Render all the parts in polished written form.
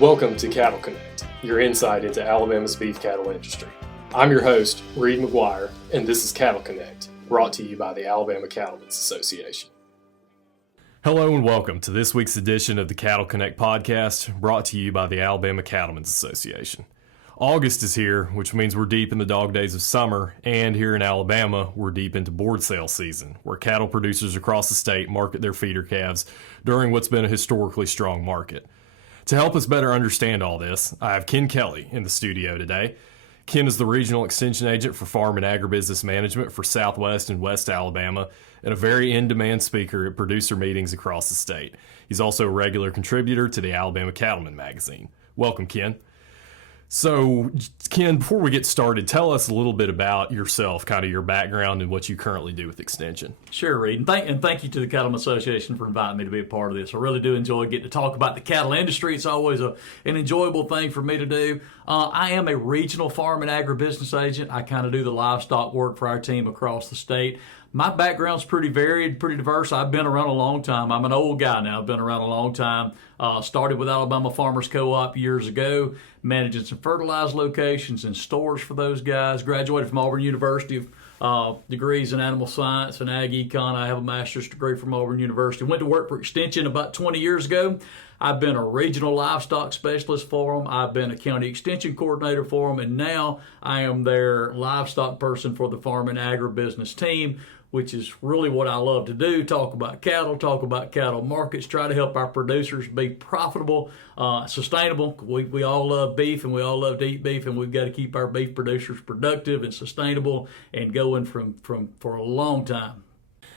Welcome to Cattle Connect, your insight into Alabama's beef cattle industry. I'm your host, Reid McGuire, and this is Cattle Connect, brought to you by the Alabama Cattlemen's Association. Hello and welcome to this week's edition of the Cattle Connect podcast, brought to you by the Alabama Cattlemen's Association. August is here, which means we're deep in the dog days of summer, and here in Alabama, we're deep into board sale season, where cattle producers across the state market their feeder calves during what's been a historically strong market. To help us better understand all this, I have Ken Kelley in the studio today. Ken is the Regional Extension Agent for Farm and Agribusiness Management for Southwest and West Alabama, and a very in-demand speaker at producer meetings across the state. He's also a regular contributor to the Alabama Cattleman magazine. Welcome, Ken. So, Ken, before we get started, tell us a little bit about yourself, kind of your background and what you currently do with Extension. Sure, Reid, and thank you to the Cattleman Association for inviting me to be a part of this. I really do enjoy getting to talk about the cattle industry. It's always an enjoyable thing for me to do. I am a regional farm and agribusiness agent. I kind of do the livestock work for our team across the state. My background's pretty varied, pretty diverse. I've been around a long time. I'm an old guy now. I've been around a long time. Started with Alabama Farmers Co-op years ago, managing some fertilized locations and stores for those guys. Graduated from Auburn University of degrees in animal science and ag econ. I have a master's degree from Auburn University. Went to work for Extension about 20 years ago. I've been a regional livestock specialist for them. I've been a county extension coordinator for them, and now I am their livestock person for the farm and agribusiness team, which is really what I love to do, talk about cattle markets, try to help our producers be profitable, sustainable. We all love beef and we all love to eat beef, and we've got to keep our beef producers productive and sustainable and going for a long time.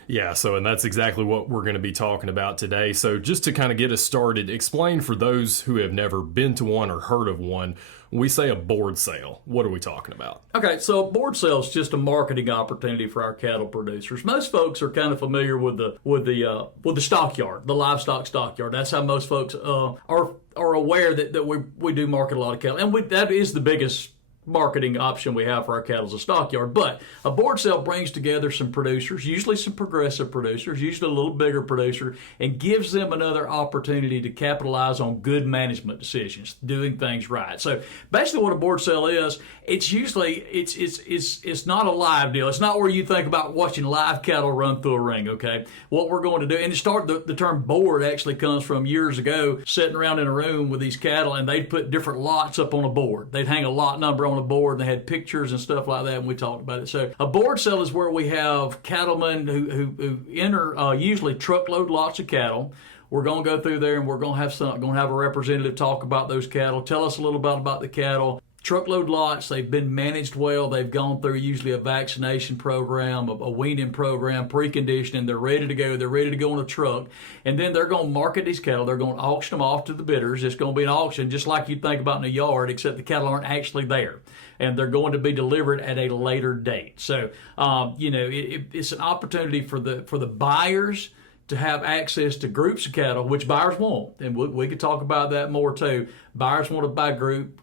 Yeah, and that's exactly what we're going to be talking about today. So just to kind of get us started, explain for those who have never been to one or heard of one, when we say a board sale, what are we talking about? Okay, so a board sale is just a marketing opportunity for our cattle producers. Most folks are kind of familiar with the stockyard, the livestock stockyard. That's how most folks are aware that we do market a lot of cattle, and that is the biggest marketing option we have for our cattle is a stockyard. But a board sale brings together some producers, usually some progressive producers, usually a little bigger producer, and gives them another opportunity to capitalize on good management decisions, doing things right. So basically what a board sale is, it's usually it's not a live deal. It's not where you think about watching live cattle run through a ring, okay? What we're going to do, and the term board actually comes from years ago, sitting around in a room with these cattle, and they'd put different lots up on a board. They'd hang a lot number on a board, and they had pictures and stuff like that, and we talked about it. So a board sale is where we have cattlemen who enter usually truckload lots of cattle. We're going to go through there, and we're going to have a representative talk about those cattle, tell us a little bit about the cattle. Truckload lots, they've been managed well. They've gone through usually a vaccination program, a weaning program, preconditioning. They're ready to go. They're ready to go on a truck. And then they're going to market these cattle. They're going to auction them off to the bidders. It's going to be an auction just like you'd think about in a yard, except the cattle aren't actually there. And they're going to be delivered at a later date. So, it's an opportunity for the buyers to have access to groups of cattle, which buyers want. And we could talk about that more too. Buyers want to buy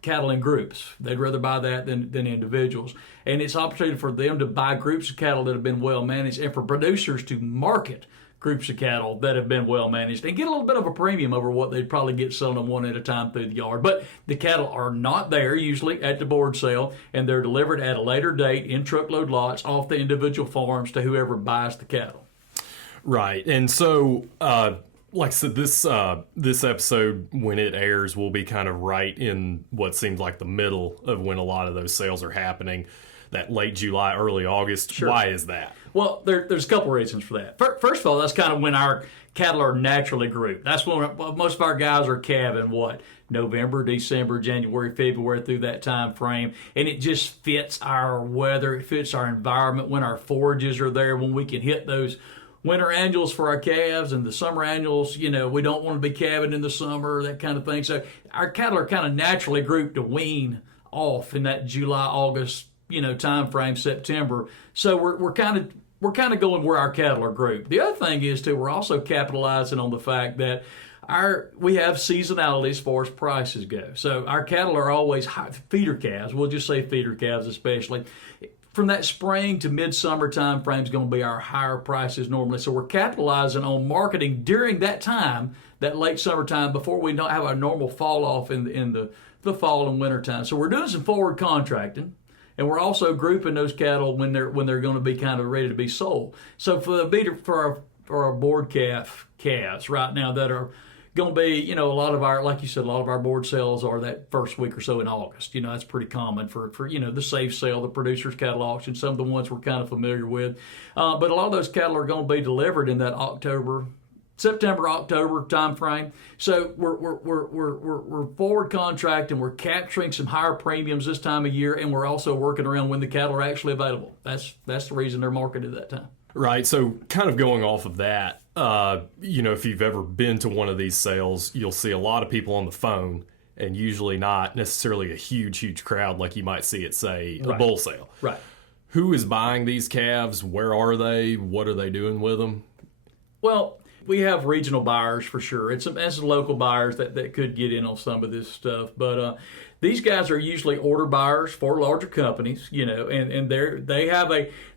cattle in groups. They'd rather buy that than individuals. And it's an opportunity for them to buy groups of cattle that have been well managed, and for producers to market groups of cattle that have been well managed and get a little bit of a premium over what they'd probably get selling them one at a time through the yard. But the cattle are not there usually at the board sale, and they're delivered at a later date in truckload lots off the individual farms to whoever buys the cattle. Right, and so like I said, this episode, when it airs, will be kind of right in what seems like the middle of when a lot of those sales are happening, that late July, early August. Sure. Why is that? Well, there's a couple reasons for that. First of all, that's kind of when our cattle are naturally grouped. That's when most of our guys are calving, November, December, January, February, through that time frame. And it just fits our weather. It fits our environment when our forages are there, when we can hit those winter annuals for our calves and the summer annuals. We don't want to be calving in the summer, that kind of thing. So our cattle are kind of naturally grouped to wean off in that July, August, time frame, September. So we're kind of going where our cattle are grouped. The other thing is too, we're also capitalizing on the fact that we have seasonality as far as prices go. So our cattle are always feeder calves. We'll just say feeder calves especially. from that spring to midsummer time frame is going to be our higher prices normally. So we're capitalizing on marketing during that time, that late summertime, before we don't have a normal fall off in the fall and winter time. So we're doing some forward contracting, and we're also grouping those cattle when they're going to be kind of ready to be sold. So for our board calves right now that are going to be, a lot of our, like you said, a lot of our board sales are that first week or so in August. That's pretty common for the safe sale, the producer's cattle auction, some of the ones we're kind of familiar with. But a lot of those cattle are going to be delivered in that September, October time frame. So we're forward contracting, we're capturing some higher premiums this time of year, and we're also working around when the cattle are actually available. That's the reason they're marketed at that time. Right. So kind of going off of that, if you've ever been to one of these sales, you'll see a lot of people on the phone, and usually not necessarily a huge crowd like you might see at, say, a bull sale. Right. Who is buying these calves? Where are they? What are they doing with them? Well, we have regional buyers for sure. It's some local buyers that could get in on some of this stuff. But these guys are usually order buyers for larger companies, and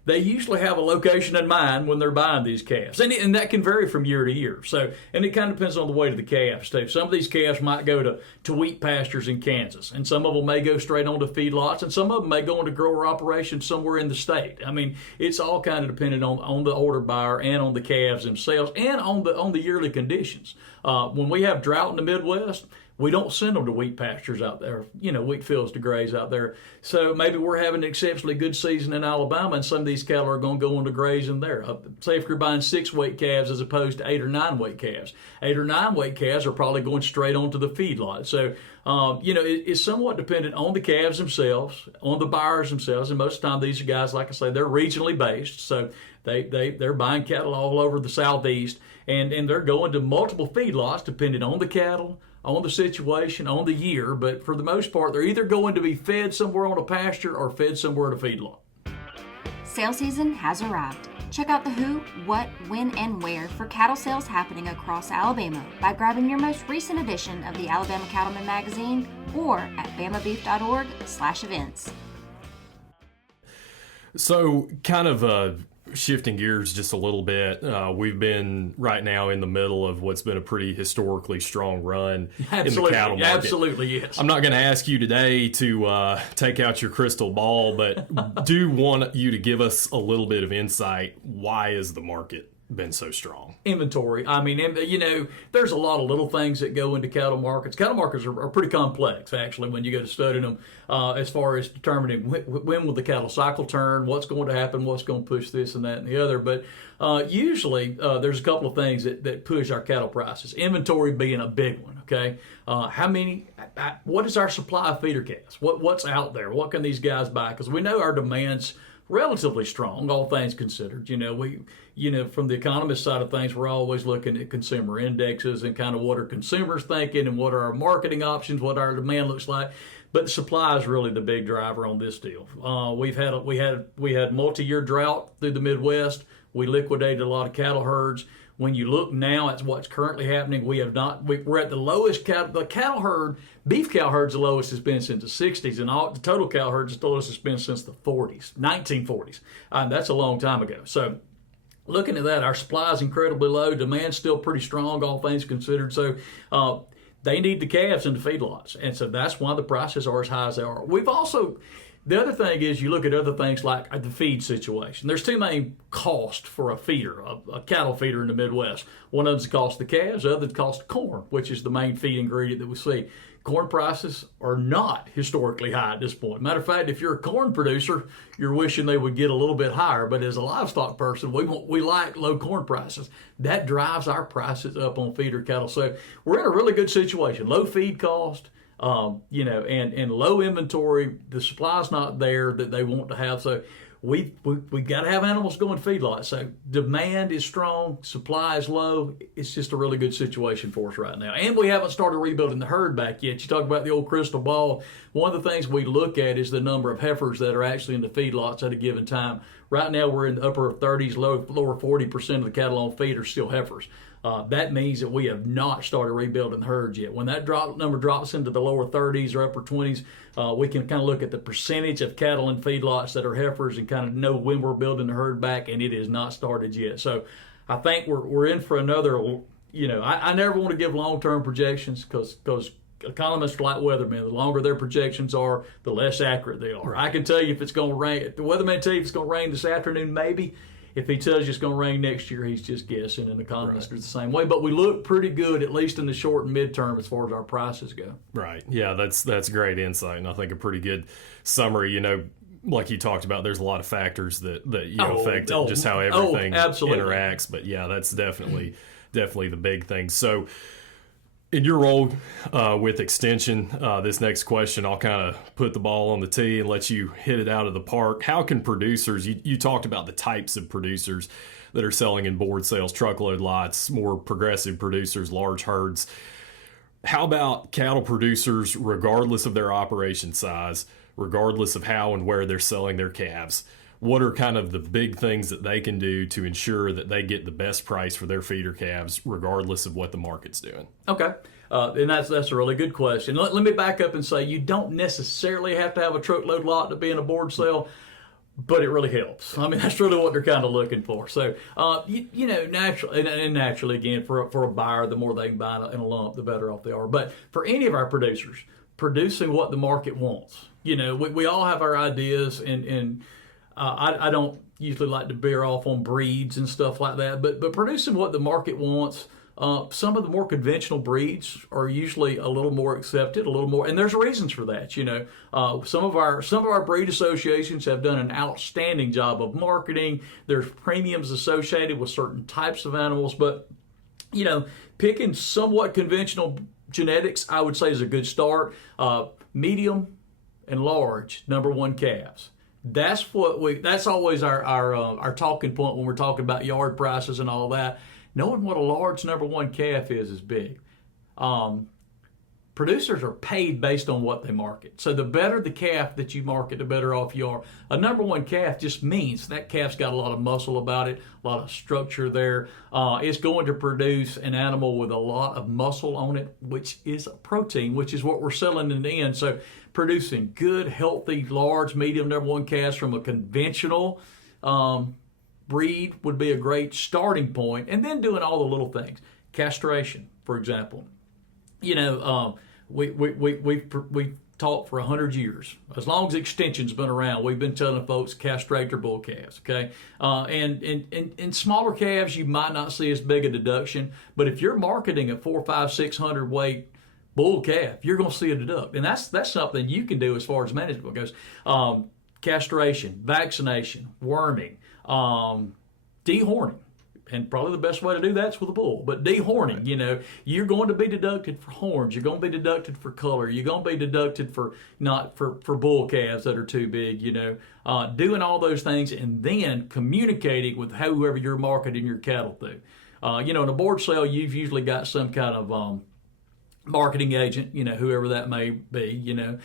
they usually have a location in mind when they're buying these calves. And that can vary from year to year. So, and it kind of depends on the weight of the calves too. Some of these calves might go to wheat pastures in Kansas, and some of them may go straight onto feedlots, and some of them may go into grower operations somewhere in the state. I mean, it's all kind of dependent on the order buyer and on the calves themselves and on the yearly conditions. When we have drought in the Midwest, we don't send them to wheat pastures out there, wheat fields to graze out there. So maybe we're having an exceptionally good season in Alabama, and some of these cattle are going to go on to graze in there. Say if you're buying 6-weight calves as opposed to 8 or 9-weight calves. 8 or 9-weight calves are probably going straight onto the feedlot. So, it's somewhat dependent on the calves themselves, on the buyers themselves, and most of the time these are guys, like I say, they're regionally based. So they're buying cattle all over the Southeast, and they're going to multiple feedlots depending on the cattle, on the situation, on the year, but for the most part, they're either going to be fed somewhere on a pasture or fed somewhere at a feedlot. Sale season has arrived. Check out the who, what, when, and where for cattle sales happening across Alabama by grabbing your most recent edition of the Alabama Cattleman magazine or at bamabeef.org/events. So kind of shifting gears just a little bit, we've been right now in the middle of what's been a pretty historically strong run in the cattle market. Absolutely, yes. I'm not going to ask you today to take out your crystal ball, but do want you to give us a little bit of insight. Why is the market been so strong? Inventory. I mean, there's a lot of little things that go into cattle markets. Cattle markets are pretty complex, actually, when you go to studying them, as far as determining when will the cattle cycle turn, what's going to happen, what's going to push this and that and the other. But usually there's a couple of things that push our cattle prices. Inventory being a big one, okay? What is our supply of feeder calves? What's out there? What can these guys buy? Because we know our demand's relatively strong, all things considered. From the economist side of things, we're always looking at consumer indexes and kind of what are consumers thinking and what are our marketing options, what our demand looks like. But supply is really the big driver on this deal. We had multi-year drought through the Midwest. We liquidated a lot of cattle herds. When you look now at what's currently happening, we're at the lowest the cattle herd, beef cow herd's the lowest it's been since the 60s, and the total cow herd's the lowest it's been since the 1940s. That's a long time ago. So looking at that, our supply is incredibly low. Demand's still pretty strong, all things considered. So they need the calves in the feedlots, and so that's why the prices are as high as they are. The other thing is you look at other things like the feed situation. There's two main costs for a feeder, a cattle feeder in the Midwest. One of them's the cost of the calves, the other the cost of corn, which is the main feed ingredient that we see. Corn prices are not historically high at this point. Matter of fact, if you're a corn producer, you're wishing they would get a little bit higher. But as a livestock person, we like low corn prices. That drives our prices up on feeder cattle. So we're in a really good situation. Low feed cost, and low inventory. The supply's not there that they want to have. So we got to have animals going to feedlots. So demand is strong, supply is low. It's just a really good situation for us right now. And we haven't started rebuilding the herd back yet. You talk about the old crystal ball. One of the things we look at is the number of heifers that are actually in the feedlots at a given time. Right now we're in the upper 30s, lower 40% of the cattle on feed are still heifers. that means that we have not started rebuilding the herds yet. When that number drops into the lower 30s or upper 20s, we can kind of look at the percentage of cattle in feedlots that are heifers and kind of know when we're building the herd back, and it has not started yet. So I think we're in for another, I never want to give long-term projections because economists are like weathermen. The longer their projections are, the less accurate they are. Right. I can tell you if it's going to rain. The weatherman tell you if it's going to rain this afternoon, maybe. If he tells you it's going to rain next year, he's just guessing, and economists are the same way. But we look pretty good, at least in the short and midterm, as far as our prices go. Right. Yeah, that's great insight, and I think a pretty good summary. Like you talked about, there's a lot of factors that affect just how everything interacts. But yeah, that's definitely the big thing. So, in your role with Extension, this next question, I'll kind of put the ball on the tee and let you hit it out of the park. How can producers, you talked about the types of producers that are selling in board sales, truckload lots, more progressive producers, large herds. How about cattle producers, regardless of their operation size, regardless of how and where they're selling their calves? What are kind of the big things that they can do to ensure that they get the best price for their feeder calves, regardless of what the market's doing? Okay. And that's a really good question. Let me back up and say you don't necessarily have to have a truckload lot to be in a board sale, but it really helps. I mean, that's really what they're kind of looking for. So, naturally, again, for a buyer, the more they can buy in a lump, the better off they are. But for any of our producers, producing what the market wants. We all have our ideas, and I don't usually like to bear off on breeds and stuff like that, but producing what the market wants. Some of the more conventional breeds are usually a little more accepted, a little more, and there's reasons for that. Some of our breed associations have done an outstanding job of marketing. There's premiums associated with certain types of animals, but picking somewhat conventional genetics, I would say, is a good start. Medium and large number one calves. That's always our talking point when we're talking about yard prices and all that. Knowing what a large number one calf is big. Producers are paid based on what they market. So the better the calf that you market, the better off you are. A number one calf just means that calf's got a lot of muscle about it, a lot of structure there. It's going to produce an animal with a lot of muscle on it, which is protein, which is what we're selling in the end. So producing good, healthy, large, medium number one calves from a conventional breed would be a great starting point, and then doing all the little things. Castration, for example. We've taught for 100 years. As long as Extension's been around, we've been telling folks castrate their bull calves. Okay, and smaller calves you might not see as big a deduction, but if you're marketing a 400, 500, 600 weight bull calf, you're going to see a deduct, and that's something you can do as far as management goes. Castration, vaccination, worming. Dehorning, and probably the best way to do that's with a bull. But dehorning, you're going to be deducted for horns. You're going to be deducted for color. You're going to be deducted for bull calves that are too big. Doing all those things and then communicating with whoever you're marketing your cattle to. In a board sale, you've usually got some kind of marketing agent, whoever that may be.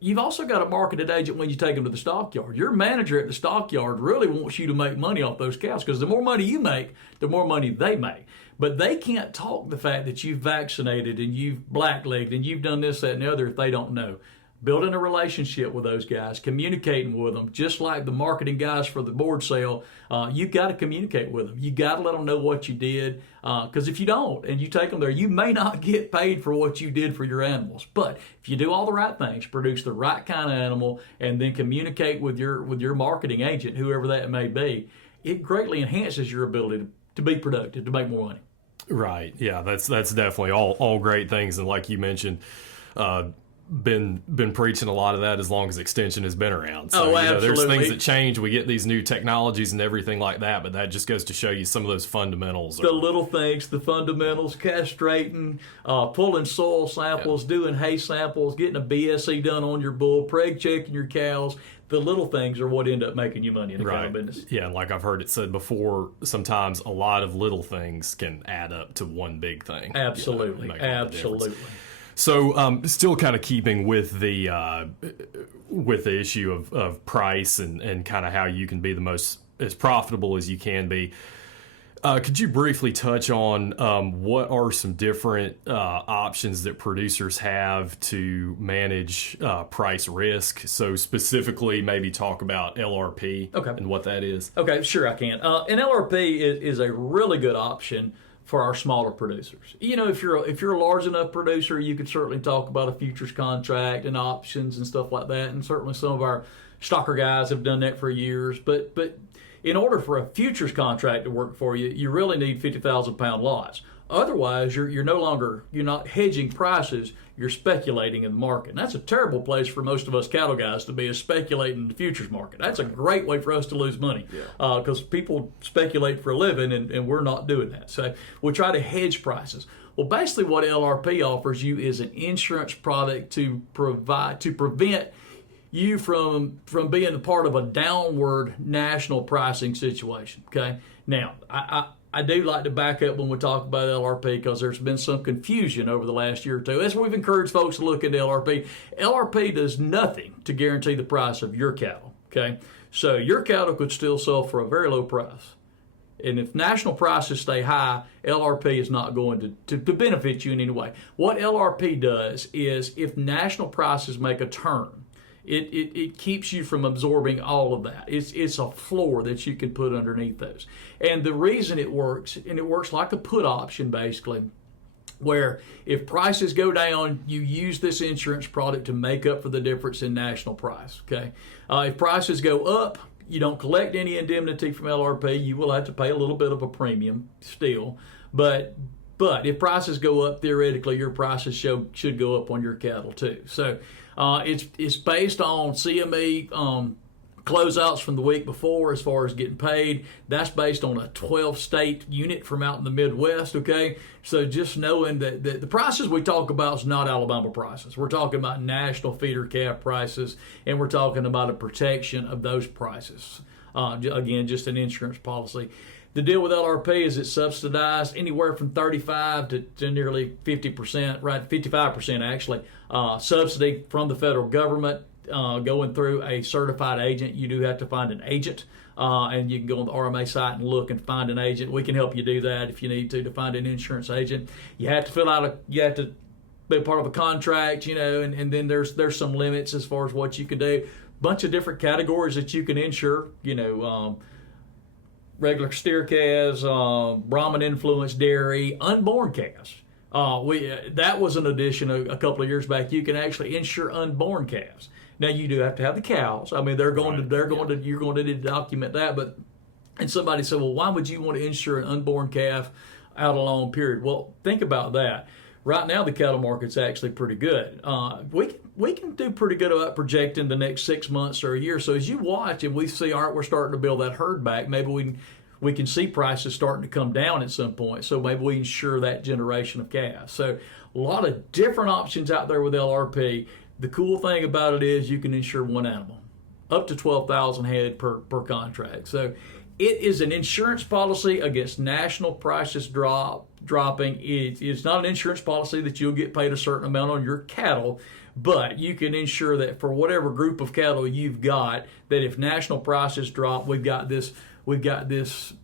You've also got a marketed agent when you take them to the stockyard. Your manager at the stockyard really wants you to make money off those cows, because the more money you make, the more money they make. But they can't talk the fact that you've vaccinated and you've blacklegged and you've done this, that, and the other if they don't know. Building a relationship with those guys, communicating with them, just like the marketing guys for the board sale, you've got to communicate with them. You got to let them know what you did, because if you don't and you take them there, you may not get paid for what you did for your animals. But if you do all the right things, produce the right kind of animal, and then communicate with your marketing agent, whoever that may be, it greatly enhances your ability to be productive, to make more money. Right. Yeah, that's definitely all great things, and like you mentioned. Been preaching a lot of that as long as Extension has been around. So, absolutely. There's things that change. We get these new technologies and everything like that, but that just goes to show you some of those fundamentals. The little things, the fundamentals, castrating, pulling soil samples, doing hay samples, getting a BSE done on your bull, preg checking your cows. The little things are what end up making you money in the cattle business. Yeah, and like I've heard it said before, sometimes a lot of little things can add up to one big thing. Absolutely, absolutely. So, still kind of keeping with the issue of price and kind of how you can be the most as profitable as you can be. Could you briefly touch on what are some different options that producers have to manage price risk? So specifically, maybe talk about LRP and what that is. Okay, sure I can. An LRP is a really good option for our smaller producers. You know, if you're a large enough producer, you could certainly talk about a futures contract and options and stuff like that. And certainly some of our stocker guys have done that for years. But in order for a futures contract to work for you, you really need 50,000 pound lots. Otherwise, you're not hedging prices, you're speculating in the market. And that's a terrible place for most of us cattle guys to be, is speculating in the futures market. That's a great way for us to lose money because people speculate for a living and we're not doing that. So we try to hedge prices. Well, basically what LRP offers you is an insurance product to prevent you from being a part of a downward national pricing situation. Okay. Now, I do like to back up when we talk about LRP because there's been some confusion over the last year or two. As we've encouraged folks to look into LRP, LRP does nothing to guarantee the price of your cattle. Okay. So your cattle could still sell for a very low price. And if national prices stay high, LRP is not going to benefit you in any way. What LRP does is if national prices make a turn, it keeps you from absorbing all of that. It's a floor that you can put underneath those. And the reason it works, and it works like a put option basically, where if prices go down, you use this insurance product to make up for the difference in national price. Okay, if prices go up, you don't collect any indemnity from LRP. You will have to pay a little bit of a premium still, but if prices go up, theoretically your prices should go up on your cattle too. So it's based on CME closeouts from the week before as far as getting paid. That's based on a 12-state unit from out in the Midwest, okay? So just knowing that the prices we talk about is not Alabama prices. We're talking about national feeder calf prices, and we're talking about a protection of those prices. Again, just an insurance policy. The deal with LRP is it's subsidized anywhere from 35 to nearly 50%, right? 55% actually, subsidy from the federal government going through a certified agent. You do have to find an agent, and you can go on the RMA site and look and find an agent. We can help you do that if you need to find an insurance agent. You have to you have to be part of a contract, you know, and then there's some limits as far as what you can do. Bunch of different categories that you can insure, you know. Regular steer calves, Brahman influenced dairy, unborn calves. That was an addition a couple of years back. You can actually insure unborn calves. Now you do have to have the cows. I mean, you're going to need to document that. And somebody said, well, why would you want to insure an unborn calf out a long period? Well, think about that. Right now, the cattle market's actually pretty good. We can do pretty good about projecting the next 6 months or a year. So as you watch and we see, all right, we're starting to build that herd back, maybe we can see prices starting to come down at some point. So maybe we insure that generation of calves. So a lot of different options out there with LRP. The cool thing about it is you can insure one animal, up to 12,000 head per contract. So it is an insurance policy against national prices dropping. It's not an insurance policy that you'll get paid a certain amount on your cattle, but you can insure that for whatever group of cattle you've got, that if national prices drop, we've got this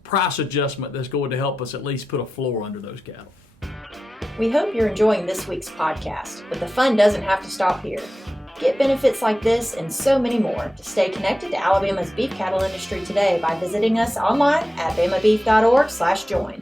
price adjustment that's going to help us at least put a floor under those cattle. We hope you're enjoying this week's podcast, but the fun doesn't have to stop here. Get benefits like this and so many more to stay connected to Alabama's beef cattle industry today by visiting us online at bamabeef.org/join.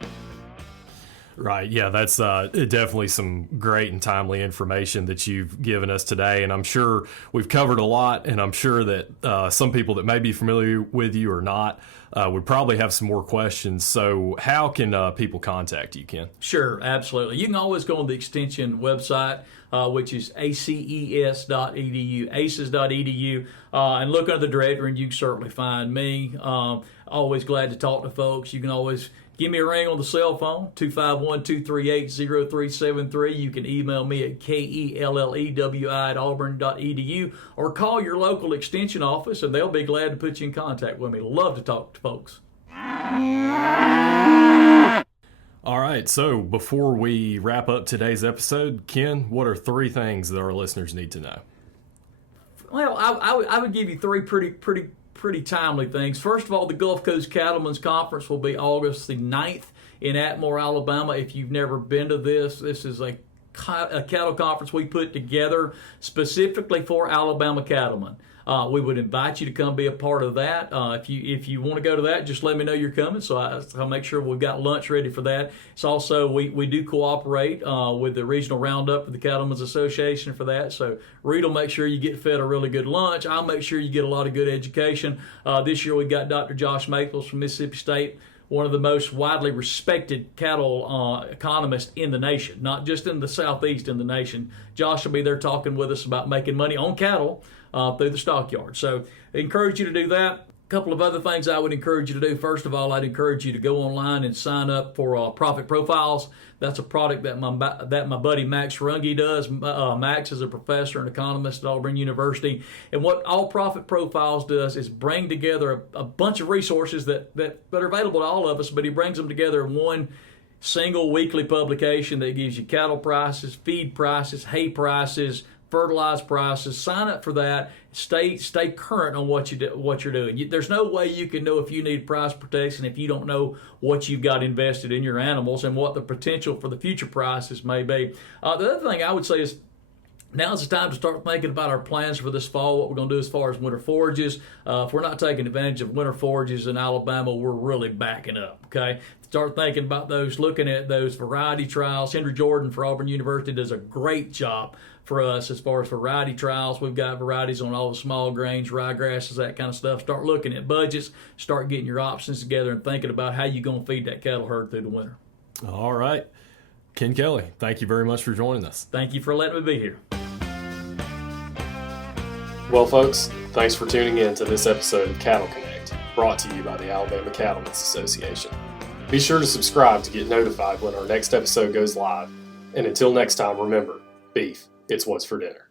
Right. Yeah, that's definitely some great and timely information that you've given us today. And I'm sure we've covered a lot, and I'm sure that some people that may be familiar with you or not would probably have some more questions. So how can people contact you, Ken? Sure, absolutely. You can always go on the extension website, which is aces.edu, aces.edu, and look under the directory, and you can certainly find me. Always glad to talk to folks. You can always give me a ring on the cell phone, 251-238-0373. You can email me at kellewi@auburn.edu or call your local extension office, and they'll be glad to put you in contact with me. Love to talk to folks. All right, so before we wrap up today's episode, Ken, what are 3 things that our listeners need to know? Well, I would give you 3 pretty pretty timely things. First of all, the Gulf Coast Cattlemen's Conference will be August the 9th in Atmore, Alabama. If you've never been to this is a cattle conference we put together specifically for Alabama cattlemen. We would invite you to come be a part of that. If you want to go to that, just let me know you're coming, so I'll make sure we've got lunch ready for that. It's also, we do cooperate with the regional roundup for the Cattlemen's Association for that, so Reid will make sure you get fed a really good lunch. I'll make sure you get a lot of good education. This year we got Dr. Josh Maples from Mississippi State, one of the most widely respected cattle economists in the nation, not just in the Southeast, in the nation. Josh will be there talking with us about making money on cattle through the stockyard. So I encourage you to do that. A couple of other things I would encourage you to do. First of all, I'd encourage you to go online and sign up for Profit Profiles. That's a product that my buddy Max Runge does. Max is a professor and economist at Auburn University. And what all Profit Profiles does is bring together a bunch of resources that are available to all of us, but he brings them together in one single weekly publication that gives you cattle prices, feed prices, hay prices, fertilizer prices. Sign up for that. Stay current on what you're doing. There's no way you can know if you need price protection if you don't know what you've got invested in your animals and what the potential for the future prices may be. The other thing I would say is, now's the time to start thinking about our plans for this fall, what we're going to do as far as winter forages. If we're not taking advantage of winter forages in Alabama, we're really backing up, okay? Start thinking about those, looking at those variety trials. Henry Jordan for Auburn University does a great job for us as far as variety trials. We've got varieties on all the small grains, ryegrasses, that kind of stuff. Start looking at budgets, start getting your options together and thinking about how you're going to feed that cattle herd through the winter. All right. Ken Kelley, thank you very much for joining us. Thank you for letting me be here. Well, folks, thanks for tuning in to this episode of Cattle Connect, brought to you by the Alabama Cattlemen's Association. Be sure to subscribe to get notified when our next episode goes live. And until next time, remember, beef, it's what's for dinner.